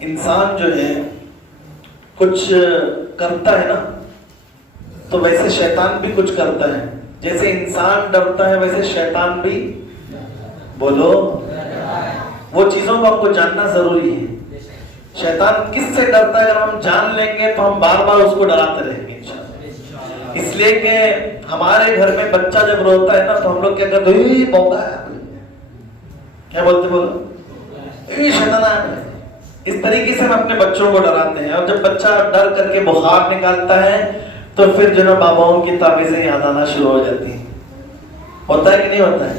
انسان جو ہے کچھ کرتا ہے نا تو ویسے شیطان بھی کچھ کرتا ہے. جیسے انسان ڈرتا ہے ویسے شیطان بھی بولو وہ چیزوں کو آپ کو جاننا ضروری ہے. شیطان کس سے ڈرتا ہے اگر ہم جان لیں گے تو ہم بار بار اس کو ڈراتے رہیں گے انشاءاللہ. اس لیے کہ ہمارے گھر میں بچہ جب روتا ہے نا تو ہم لوگ کیا کرتے ہیں بوکا ہے کیا بولتے بولو شیطان ہے. اس طریقے سے ہم اپنے بچوں کو ڈراتے ہیں اور جب بچہ ڈر کر کے بخار نکالتا ہے تو پھر جو نا باباؤں کی تعویذیں یاد آنا شروع ہو جاتی ہیں. ہوتا ہے کہ نہیں ہوتا ہے؟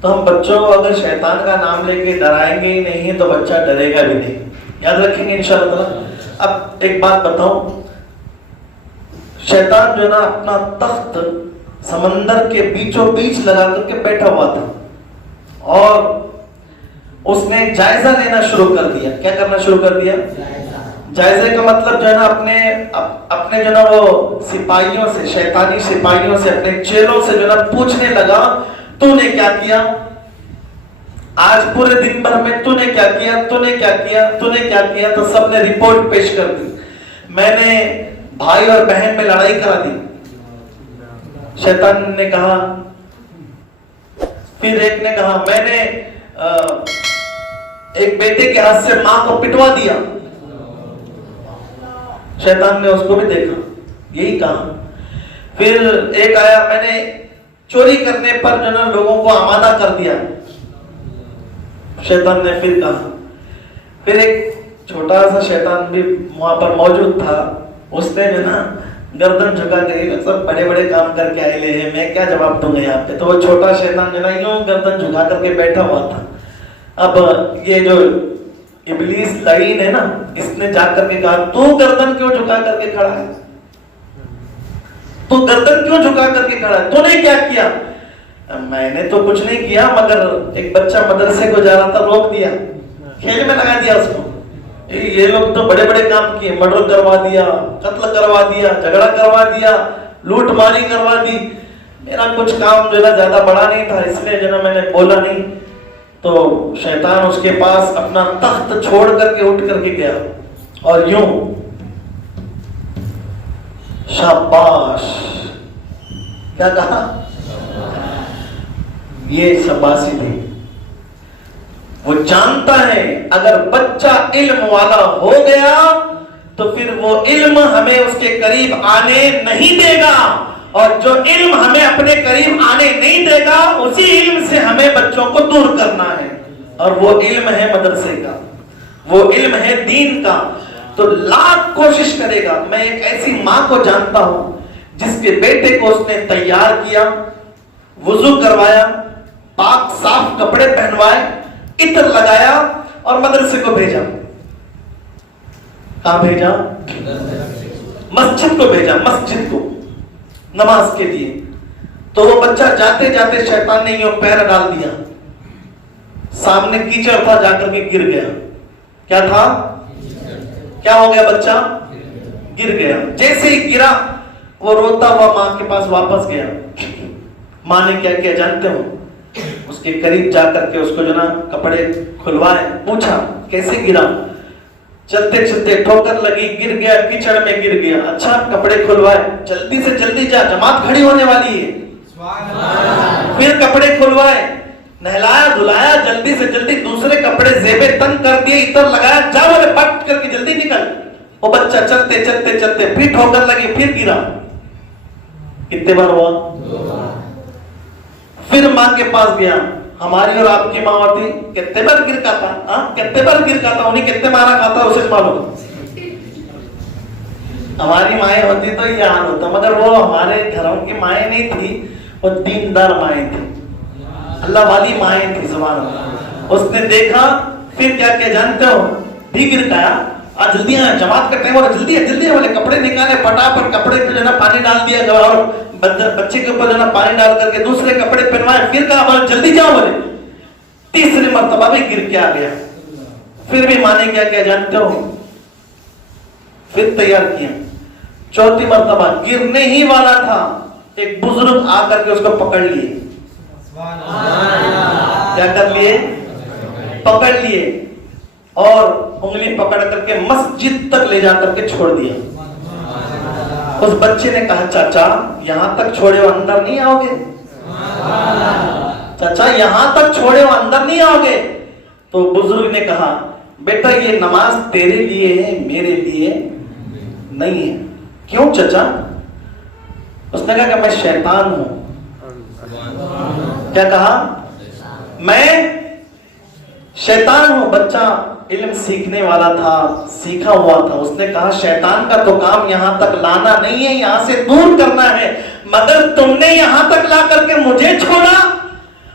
تو ہم بچوں کو اگر شیطان کا نام لے کے ڈرائیں گے ہی نہیں تو بچہ ڈرے گا بھی نہیں. یاد رکھیں گے انشاءاللہ. اب ایک بات بتاؤں, شیطان جو نا اپنا تخت سمندر کے بیچوں بیچ لگا کر کے بیٹھا ہوا تھا اور اس نے جائزہ لینا شروع کر دیا. کیا کرنا شروع کر دیا؟ جائزے کا مطلب جو ہے نا اپنے جو نا وہ سپاہیوں سے, شیطانی سپاہیوں سے, اپنے چیلوں سے جو نا پوچھنے لگا تو نے کیا کیا آج پورے دن بھر میں, تو نے کیا کیا, تو نے کیا کیا, تو نے کیا کیا. تو سب نے رپورٹ پیش کر دی. میں نے بھائی اور بہن میں لڑائی کرا دی. شیطان نے کہا, پھر ایک نے کہا میں نے ایک بیٹے کے ہاتھ سے ماں کو پٹوا دیا. شیطان نے اس کو بھی دیکھا, یہی کہا. پھر ایک آیا, میں نے چوری کرنے پر جو نا لوگوں کو آمادہ کر دیا. شیطان نے پھر کہا. پھر ایک چھوٹا سا شیطان بھی وہاں پر موجود تھا, اس نے جو نا گردن جھکا کے سب بڑے بڑے کام کر کے آئے لے ہیں, میں کیا جواب دوں گا یہاں پہ. تو وہ چھوٹا شیطان جو نا یوں گردن جھکا کر کے بیٹھا ہوا تھا. اب یہ جو ابلیس لعین ہے نا, اس نے جا کر کے کہا تو گردن کیوں جھکا کر کے کھڑا ہے, تو گردن کیوں جھکا کر کے کھڑا ہے, تو نے کیا کیا. میں نے تو کچھ نہیں کیا, مگر ایک بچہ مدرسے کو جا رہا تھا, روک دیا, کھیل میں لگا دیا اس کو. یہ لوگ تو بڑے بڑے کام کیے, مرڈر کروا دیا, قتل کروا دیا, جھگڑا کروا دیا, لوٹ ماری کروا دی. میرا کچھ کام جو ہے زیادہ بڑا نہیں تھا, اس لیے جو ہے میں نے بولا نہیں. تو شیطان اس کے پاس اپنا تخت چھوڑ کر کے اٹھ کر کے گیا اور یوں شاباش, کیا کہا, یہ شاباشی تھی. وہ جانتا ہے اگر بچہ علم والا ہو گیا تو پھر وہ علم ہمیں اس کے قریب آنے نہیں دے گا, اور جو علم ہمیں اپنے قریب آنے نہیں دے گا اسی علم سے ہمیں بچوں کو دور کرنا ہے. اور وہ علم ہے مدرسے کا, وہ علم ہے دین کا. تو لاکھ کوشش کرے گا. میں ایک ایسی ماں کو جانتا ہوں جس کے بیٹے کو اس نے تیار کیا, وضو کروایا, پاک صاف کپڑے پہنوائے, عطر لگایا اور مدرسے کو بھیجا. کہاں بھیجا؟ مسجد کو بھیجا, مسجد کو نماز کے لیے. تو وہ بچہ جاتے جاتے شیطان نے یوں پیر ڈال دیا, سامنے کیچڑ تھا, جا کر کے گر گیا. کیا تھا, کیا ہو گیا, بچہ گر گیا. جیسے ہی گرا وہ روتا ہوا ماں کے پاس واپس گیا. ماں نے کیا کیا جانتے ہو, اس کے قریب جا کر کے اس کو جو نا کپڑے کھلوائے, پوچھا کیسے گرا. چلتے چلتے ٹھوکر لگی, گر گیا, کیچڑ میں گر گیا. اچھا کپڑے کھلوائے, جلدی سے جلدی جا, جماعت کھڑی ہونے والی ہے. پھر کپڑے کھلوائے, نہلایا دھلایا, جلدی سے جلدی دوسرے کپڑے زیبے تن کر دیے, عطر لگایا, جا بولے پٹ کر کے جلدی نکل. وہ بچہ چلتے چلتے چلتے پھر ٹھوکر لگی, پھر گرا. کتنے بار ہوا؟ پھر ماں کے پاس گیا. ہماری اور آپ کی ماں ہوتی کتنے بار گر کا تھا, کتنے بار گر کا تھا, انہیں کتنے مارا کھاتا اسے معلوم. ہماری مائیں ہوتی تو یہ حال ہوتا, مگر وہ ہمارے گھروں کی مائیں نہیں تھی, وہ دیندار مائیں تھی, اللہ والی مائیں تھی. سبحان اللہ. اس نے دیکھا, پھر کیا کیا جانتے ہو, بھی گر گیا. جلدی آیا, جماعت کا ٹائم ہو رہا, جلدی ہے جلدی ہے بولے. کپڑے نکالے, پٹافٹ کپڑے پہ جو ہے نا پانی ڈال دیا اور بچے کے اوپر جو ہے نا پانی ڈال کر کے دوسرے کپڑے پہنوائے. پھر کہا بولے جلدی جاؤ بولے. تیسری مرتبہ بھی گر کے آ گیا. پھر بھی ماں نے کیا کیا جانتے ہو, پھر تیار کیا. چوتھی مرتبہ گرنے ہی والا تھا, ایک بزرگ آ کر کے اس کو پکڑ لیے. کیا کر لیے, پکڑ لیے اور انگلی پکڑ کر کے مسجد تک لے جا کر کے چھوڑ دیا. اس بچے نے کہا چاچا یہاں تک چھوڑے ہو اندر نہیں آؤ گے؟ چاچا یہاں تک چھوڑے ہو اندر نہیں آؤ گے؟ تو بزرگ نے کہا بیٹا یہ نماز تیرے لیے ہے میرے لیے نہیں ہے. کیوں چچا؟ اس نے کہا کہ میں شیطان ہوں. کیا کہا؟ میں شیطان ہوں. بچہ علم سیکھنے والا تھا, سیکھا ہوا تھا. اس نے کہا شیطان کا تو کام یہاں تک لانا نہیں ہے, یہاں سے دور کرنا ہے, مگر تم نے یہاں تک لا کر کے مجھے چھوڑا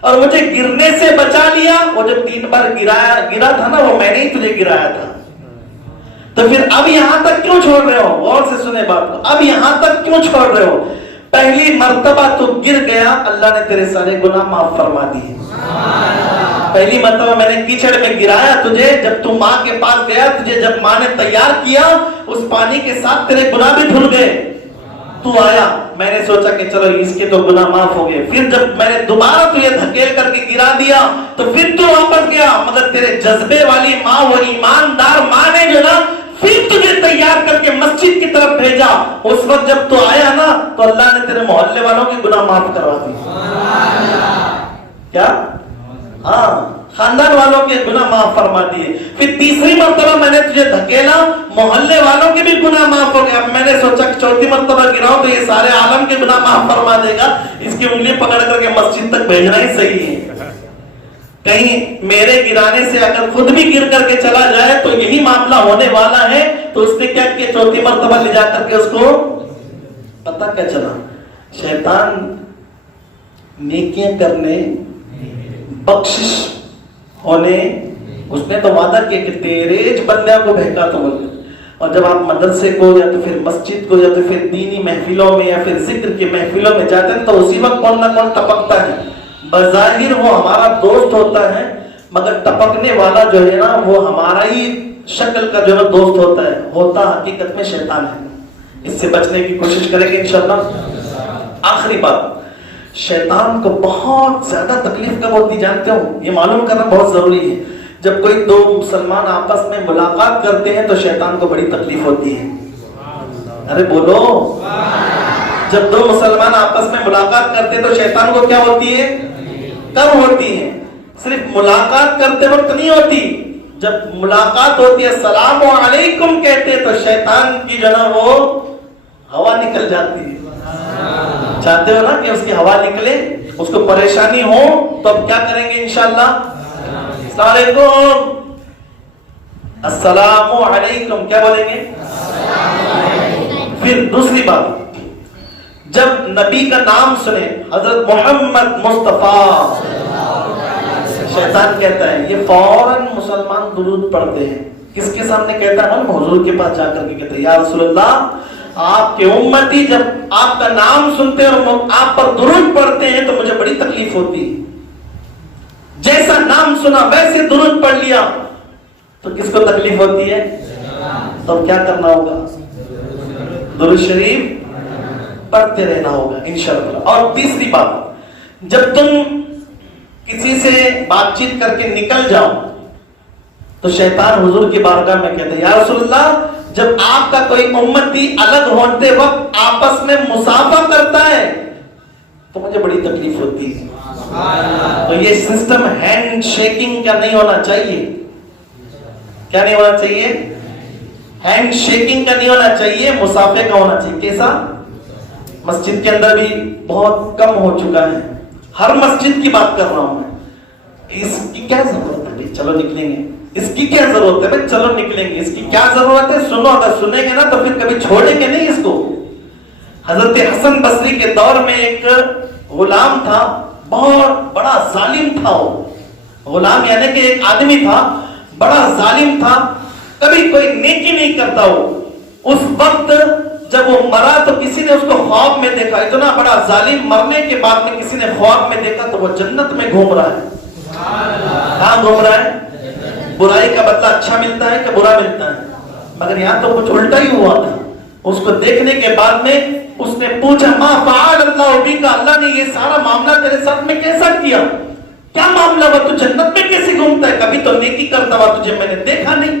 اور مجھے گرنے سے بچا لیا. وہ جو 3 بار گرا تھا نا وہ میں نے ہی تجھے گرایا تھا. تو پھر اب یہاں تک کیوں چھوڑ رہے ہو؟ غور سے سنے بات کو. اب یہاں تک کیوں چھوڑ رہے ہو؟ پہلی مرتبہ تو گر گیا, اللہ نے تیرے سارے گناہ معاف فرما دیے. پہلی مرتبہ میں نے کیچڑ میں گرایا تجھے, جب تم ماں کے پاس گیا, تجھے جب ماں نے تیار کیا, اس پانی کے ساتھ تیرے گناہ بھی دھل گئے. تو آیا, میں نے سوچا کہ چلو اس کے تو گناہ معاف ہو گئے. پھر جب میں نے دوبارہ تجھے دھکیل کر کے گرا دیا تو پھر تو واپس گیا, مگر تیرے جذبے والی ماں, وہ ایماندار ماں نے جو نا پھر تجھے تیار کر کے مسجد کی طرف بھیجا. اس وقت جب تو آیا نا تو اللہ نے تیرے محلے والوں کے گناہ معاف کروا دیے. کیا؟ ہاں, خاندان والوں کے گناہ معاف فرما دیے. پھر تیسری مرتبہ میں نے تجھے دھکیلا, محلے والوں کے بھی گناہ معاف ہو گئے. اب میں نے سوچا کہ چوتھی مرتبہ گراؤں تو یہ سارے عالم کے گناہ معاف فرما دے گا, اس کی انگلی پکڑ کر کے مسجد تک بھیجنا ہی صحیح ہے. کہیں میرے گرانے سے اگر خود بھی گر کر کے چلا جائے تو یہی معاملہ ہونے والا ہے. تو اس نے کیا کیا, چوتھی مرتبہ لے جا کر کے اس کو پتہ کیا چلا, شیطان نیکیاں کرنے, بخشش ہونے, اس نے تو وعدہ کیا کہ تیرے بندے کو بہکا تو بول. اور جب آپ مدرسے کو یا تو پھر مسجد کو یا تو پھر دینی محفلوں میں یا پھر ذکر کی محفلوں میں جاتے ہیں تو اسی وقت کون نہ کون ٹپکتا ہے. بظاہر وہ ہمارا دوست ہوتا ہے, مگر ٹپکنے والا جو ہے نا وہ ہمارا ہی شکل کا جو ہے دوست ہوتا ہے, ہوتا حقیقت میں شیطان ہے. اس سے بچنے کی کوشش کریں گے انشاءاللہ. آخری بات, شیطان کو بہت زیادہ تکلیف کب ہوتی جانتے ہو؟ یہ معلوم کرنا بہت ضروری ہے. جب کوئی 2 مسلمان آپس میں ملاقات کرتے ہیں تو شیطان کو بڑی تکلیف ہوتی ہے. ارے بولو, جب 2 مسلمان آپس میں ملاقات کرتے ہیں تو شیطان کو کیا ہوتی ہے؟ کب ہوتی ہے؟ صرف ملاقات کرتے وقت نہیں ہوتی. جب ملاقات ہوتی ہے السلام علیکم کہتے تو شیطان کی جو نا وہ ہوا نکل جاتی ہے. چاہتے ہو نا کہ اس کی ہوا نکلے, اس کو پریشانی ہو تو اب کیا کریں گے انشاءاللہ؟ السلام علیکم, السلام علیکم, کیا بولیں گے؟ پھر دوسری بات, جب نبی کا نام سنے حضرت محمد مصطفیٰ, شیطان کہتا ہے یہ فوراً مسلمان درود پڑھتے ہیں. کس کے سامنے کہتا ہے؟ حضور کے پاس جا کر کے کہتے ہیں یا رسول اللہ, آپ کے امتی جب آپ کا نام سنتے ہیں اور آپ پر درود پڑھتے ہیں تو مجھے بڑی تکلیف ہوتی ہے. جیسا نام سنا ویسے درود پڑھ لیا تو کس کو تکلیف ہوتی ہے؟ تو کیا کرنا ہوگا؟ درود شریف پڑھتے رہنا ہوگا انشاءاللہ. اور تیسری بات, جب تم کسی سے بات چیت کر کے نکل جاؤ تو شیطان حضور کی بارگاہ میں کہتے ہیں یا رسول اللہ, جب آپ کا کوئی امتی الگ ہوتے وقت آپس میں مصافحہ کرتا ہے تو مجھے بڑی تکلیف ہوتی ہے. تو یہ سسٹم ہینڈ شیکنگ کا نہیں ہونا چاہیے. کیا نہیں ہونا چاہیے؟ ہینڈ شیکنگ کا نہیں ہونا چاہیے, مصافحے کا ہونا چاہیے. کیسا؟ مسجد کے اندر بھی بہت کم ہو چکا ہے. ہر مسجد کی بات کر رہا ہوں میں. اس کی کیا ضرورت ہے بھائی, چلو نکلیں گے. اس کی کیا ضرورت ہے بھائی, چلو نکلیں گے. اس کی کیا ضرورت ہے؟ سنو, اگر سنیں گے نا تو پھر کبھی چھوڑیں گے نہیں اس کو. حضرت حسن بصری کے دور میں ایک غلام تھا, بہت بڑا ظالم تھا. وہ غلام یعنی کہ ایک آدمی تھا, بڑا ظالم تھا, کبھی کوئی نیکی نہیں کرتا. وہ اس وقت جب وہ مرا تو کسی نے اس کو خواب میں دیکھا. اتنا بڑا ظالم مرنے کے بعد میں کسی نے خواب میں دیکھا تو وہ جنت میں گھوم رہا ہے. کہاں گھوم رہا ہے؟ برائی کا بدلہ اچھا ملتا ہے کہ برا ملتا ہے؟ مگر یہاں تو کچھ الٹا ہی ہوا تھا. اس کو دیکھنے کے بعد میں اس نے پوچھا ما فعل اللہ بک, اللہ نے یہ سارا معاملہ تیرے ساتھ میں کیسا کیا؟ کیا معاملہ ہوا, تو جنت میں کیسے گھومتا ہے؟ کبھی تو نیکی کرتا ہوا تجھے میں نے دیکھا نہیں.